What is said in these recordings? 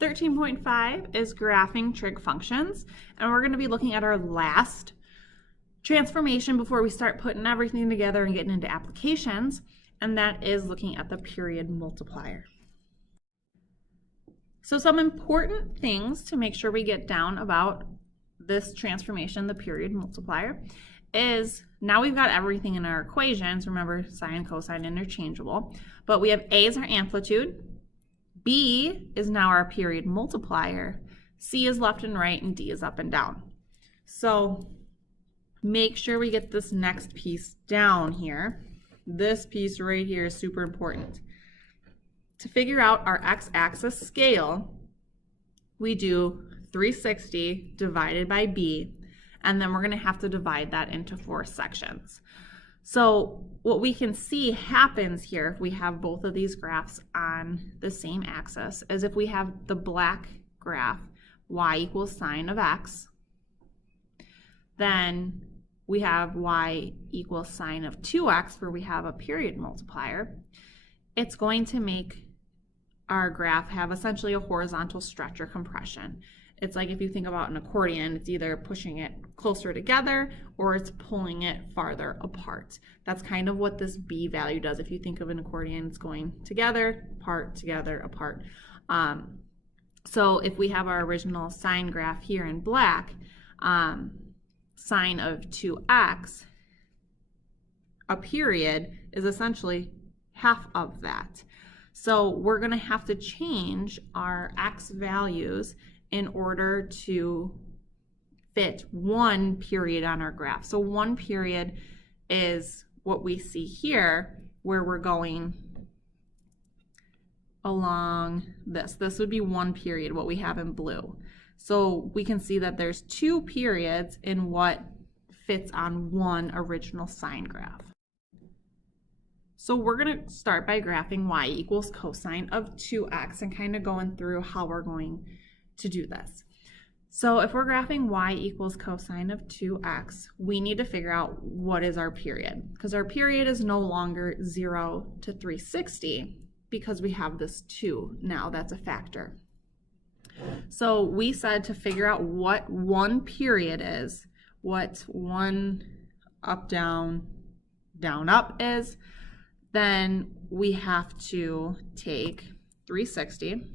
13.5 is graphing trig functions, and we're going to be looking at our last transformation before we start putting everything together and getting into applications, and that is looking at the period multiplier. So some important things to make sure we get down about this transformation, the period multiplier, is now we've got everything in our equations. Remember, sine and cosine interchangeable, but we have A as our amplitude, B is now our period multiplier, C is left and right, and D is up and down. So make sure we get this next piece down here. This piece right here is super important. To figure out our x-axis scale, we do 360 divided by B, and then we're going to have to divide that into 4 sections. So what we can see happens here if we have both of these graphs on the same axis is if we have the black graph, y equals sine of x, then we have y equals sine of 2x where we have a period multiplier. It's going to make our graph have essentially a horizontal stretch or compression. It's like if you think about an accordion, it's either pushing it closer together or it's pulling it farther apart. That's kind of what this B value does. If you think of an accordion, it's going together, apart. So if we have our original sine graph here in black, sine of 2x, a period is essentially half of that. So we're going to have to change our x values in order to fit one period on our graph. So one period is what we see here, where we're going along this. This would be one period, what we have in blue. So we can see that there's 2 periods in what fits on one original sine graph. So we're going to start by graphing y equals cosine of 2x and kind of going through how we're going to do this. So if we're graphing y equals cosine of 2x, we need to figure out what is our period, because our period is no longer 0 to 360 because we have this 2 now, that's a factor. So we said to figure out what one period is, what one up, down, down, up is, then we have to take 360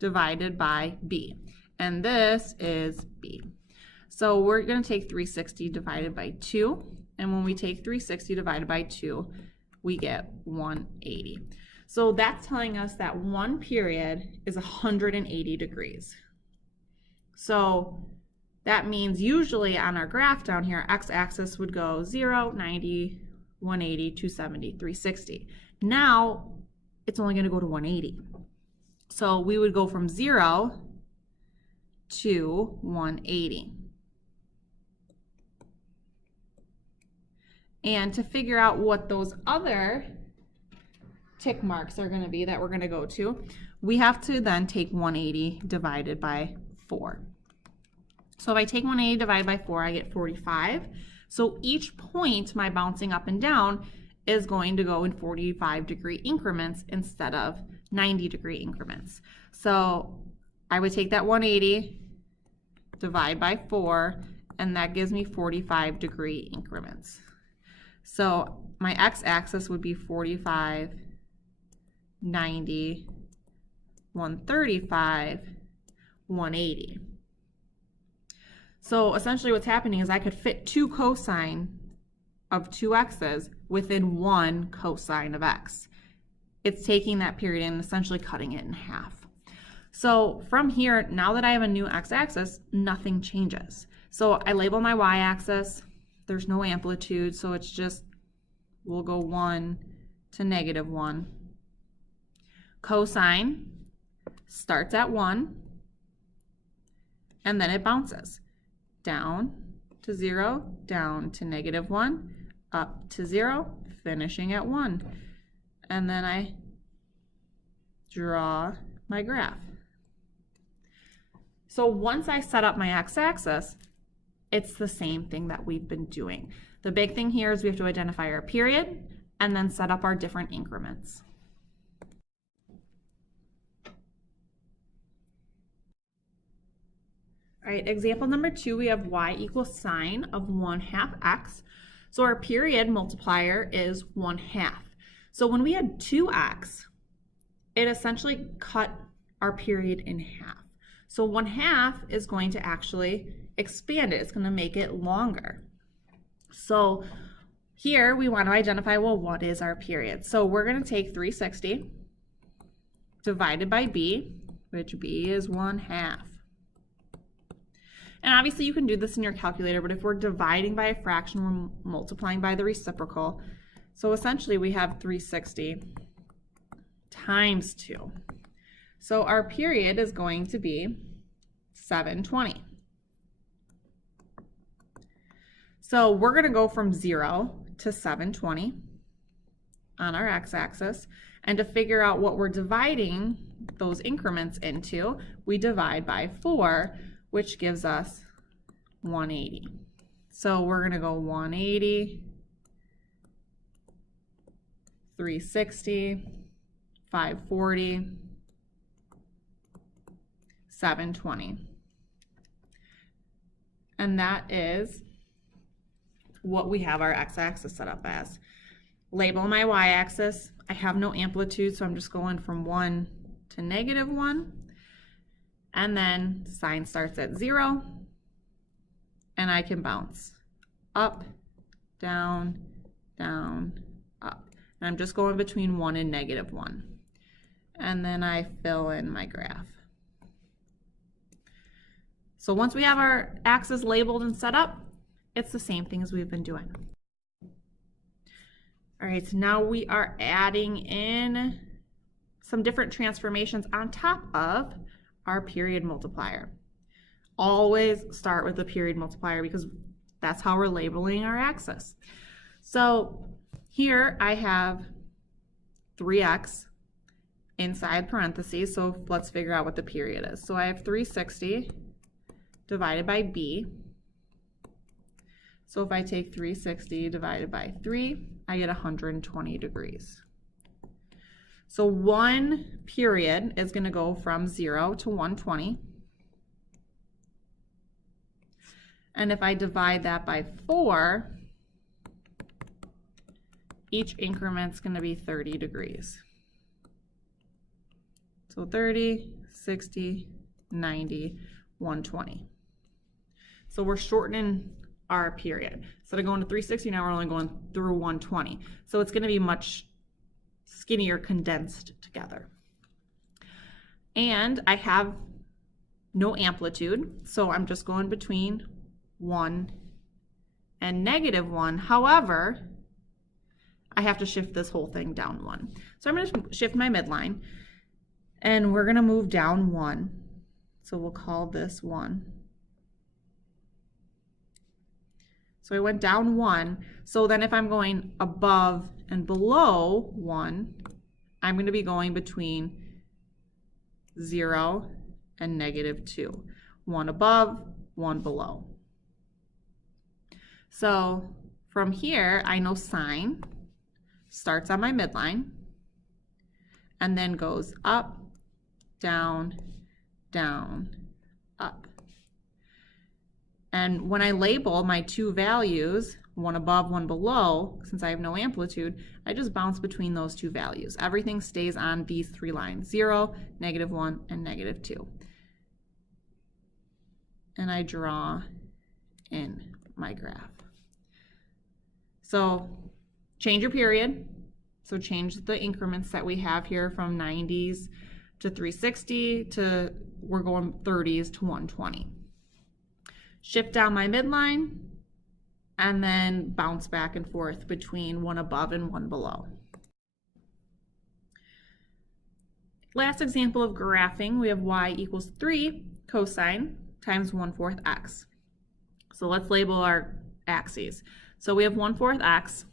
divided by B, and this is B. So we're going to take 360 divided by 2, and when we take 360 divided by 2, we get 180. So that's telling us that one period is 180 degrees. So that means usually on our graph down here, x-axis would go 0, 90, 180, 270, 360. Now it's only going to go to 180. So we would go from 0 to 180. And to figure out what those other tick marks are going to be that we're going to go to, we have to then take 180 divided by 4. So if I take 180 divided by 4, I get 45. So each point, my bouncing up and down, is going to go in 45-degree increments instead of 90-degree increments. So I would take that 180, divide by 4, and that gives me 45-degree increments. So my x-axis would be 45, 90, 135, 180. So essentially what's happening is I could fit 2 cosine of 2x's within 1 cosine of x. It's taking that period and essentially cutting it in half. So from here, now that I have a new x-axis, nothing changes. So I label my y-axis. There's no amplitude, so it's just, we'll go 1 to -1. Cosine starts at 1, and then it bounces. Down to 0, down to -1, up to 0, finishing at 1. And then I draw my graph. So once I set up my x-axis, it's the same thing that we've been doing. The big thing here is we have to identify our period and then set up our different increments. right, example number 2, we have y equals sine of 1/2 x. So our period multiplier is 1/2. So when we had 2x, it essentially cut our period in half. So 1/2 is going to actually expand it. It's going to make it longer. So here we want to identify, well, what is our period? So we're going to take 360 divided by b, which b is 1/2. And obviously you can do this in your calculator, but if we're dividing by a fraction, we're multiplying by the reciprocal. So essentially we have 360 times 2. So our period is going to be 720. So we're going to go from 0 to 720 on our x-axis. And to figure out what we're dividing those increments into, we divide by 4, which gives us 180. So we're going to go 180, 360, 540, 720. And that is what we have our x-axis set up as. Label my y-axis. I have no amplitude, so I'm just going from 1 to -1. And then sine starts at 0, and I can bounce up, down, down, up. And I'm just going between 1 and -1. And then I fill in my graph. So once we have our axis labeled and set up, it's the same thing as we've been doing. All right, so now we are adding in some different transformations on top of our period multiplier. Always start with the period multiplier because that's how we're labeling our axis. So here I have 3x inside parentheses, so let's figure out what the period is. So I have 360 divided by b. So if I take 360 divided by 3, I get 120 degrees. So one period is going to go from 0 to 120. And if I divide that by 4, each increment's going to be 30 degrees. So 30, 60, 90, 120. So we're shortening our period. Instead of going to 360, now we're only going through 120. So it's going to be much skinnier condensed together. And I have no amplitude, so I'm just going between 1 and -1. However, I have to shift this whole thing down 1. So I'm going to shift my midline, and we're going to move down 1. So we'll call this 1. So I went down 1. So then if I'm going above and below 1, I'm going to be going between 0 and -2. 1 above, 1 below. So from here, I know sine starts on my midline and then goes up, down, down, up. And when I label my two values, 1 above, 1 below, since I have no amplitude, I just bounce between those two values. Everything stays on these three lines, 0, -1, and -2. And I draw in my graph. So change your period. So change the increments that we have here from 90s to 360 to, we're going 30s to 120. Shift down my midline and then bounce back and forth between 1 above and 1 below. Last example of graphing, we have y equals 3 cosine times 1/4 x. So let's label our axes. So we have 1/4 x.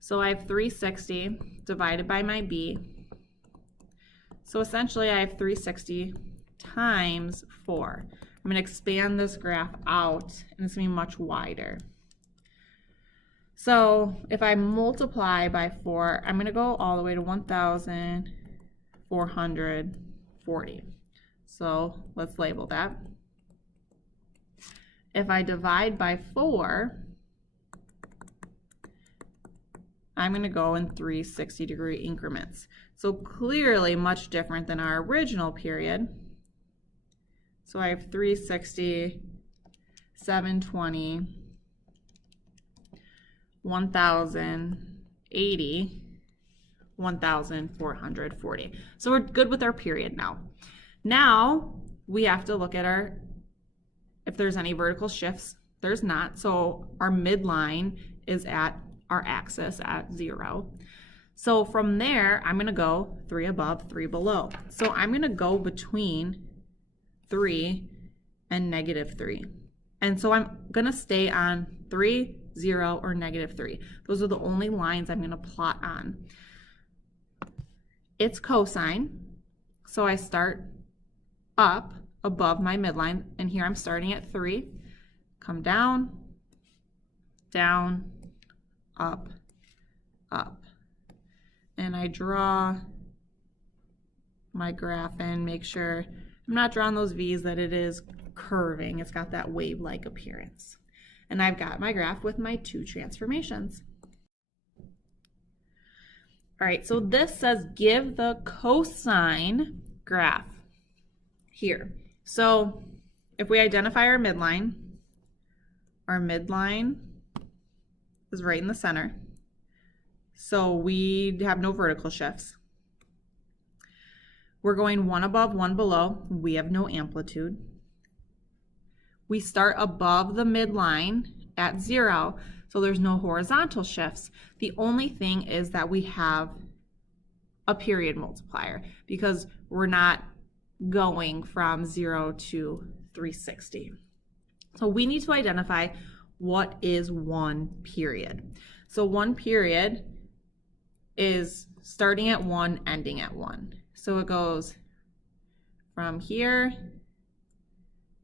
So I have 360 divided by my b. So essentially I have 360 times 4. I'm going to expand this graph out, and it's going to be much wider. So if I multiply by 4, I'm going to go all the way to 1,440. So let's label that. if I divide by 4, I'm going to go in 360-degree increments. So clearly much different than our original period. So I have 360, 720, 1080, 1440. So we're good with our period now. Now we have to look at if there's any vertical shifts. There's not. So our midline is at our axis at 0. So from there, I'm going to go 3 above, 3 below. So I'm going to go between 3 and -3. And so I'm going to stay on 3, 0, or -3. Those are the only lines I'm going to plot on. It's cosine, so I start up above my midline, and here I'm starting at 3. Come down, down, up, up. And I draw my graph and make sure I'm not drawing those V's, that it is curving. It's got that wave-like appearance. And I've got my graph with my 2 transformations. All right, so this says give the cosine graph here. So if we identify our midline is right in the center. So we have no vertical shifts. We're going 1 above, 1 below. We have no amplitude. We start above the midline at 0, so there's no horizontal shifts. The only thing is that we have a period multiplier because we're not going from 0 to 360. So we need to identify what is 1 period. So 1 period is starting at 1, ending at 1. So it goes from here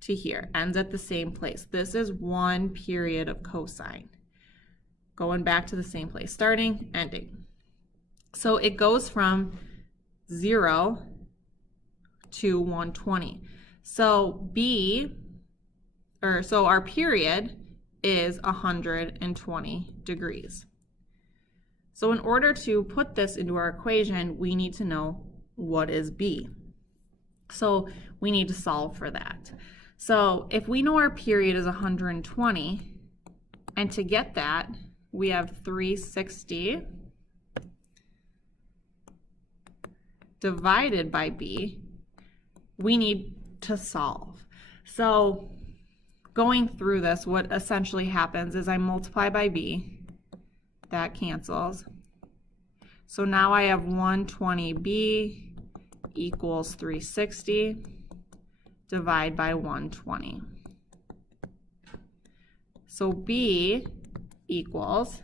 to here, ends at the same place. This is 1 period of cosine. Going back to the same place, starting, ending. So it goes from 0 to 120. So our period is 120 degrees. So in order to put this into our equation, we need to know what is B. So we need to solve for that. So if we know our period is 120, and to get that, we have 360 divided by B, we need to solve. So going through this, what essentially happens is I multiply by B. That cancels. So now I have 120B equals 360 divide by 120. So B equals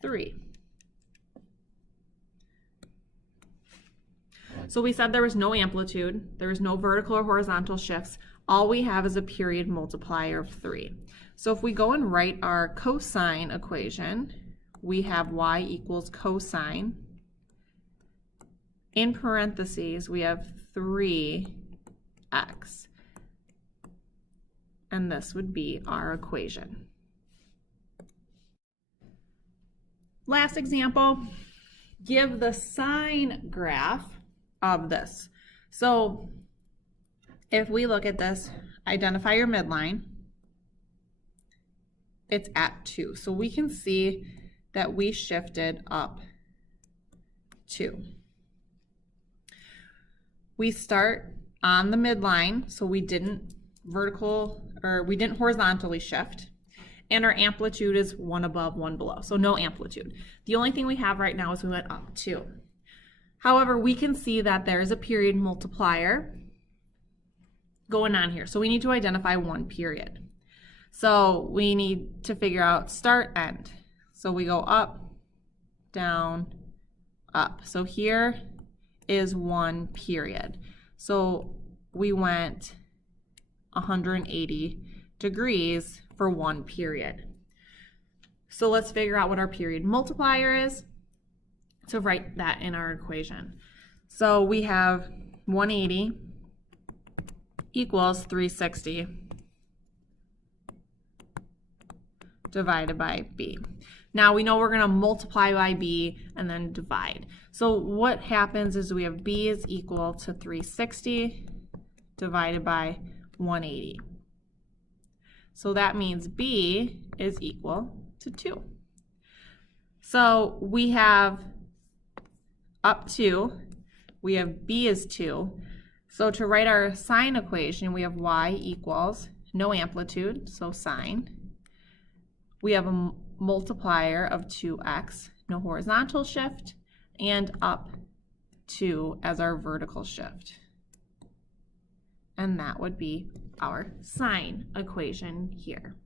3. So we said there was no amplitude, there was no vertical or horizontal shifts. All we have is a period multiplier of 3. So if we go and write our cosine equation, we have y equals cosine. In parentheses, we have 3x. And this would be our equation. Last example, give the sine graph of this. So if we look at this, identify your midline. It's at 2. So we can see that we shifted up 2. We start on the midline, so we didn't horizontally shift. And our amplitude is 1 above, 1 below, so no amplitude. The only thing we have right now is we went up 2. However, we can see that there's a period multiplier going on here. So we need to identify 1 period. So we need to figure out start, end. So we go up, down, up. So here is 1 period. So we went 180 degrees for 1 period. So let's figure out what our period multiplier is. So write that in our equation. So we have 180 equals 360 divided by b. Now we know we're going to multiply by b and then divide. So what happens is we have b is equal to 360 divided by 180. So that means b is equal to 2. So we have up to, we have b is 2. So to write our sine equation, we have y equals no amplitude, so sine. We have a multiplier of 2x, no horizontal shift, and up 2 as our vertical shift. And that would be our sine equation here.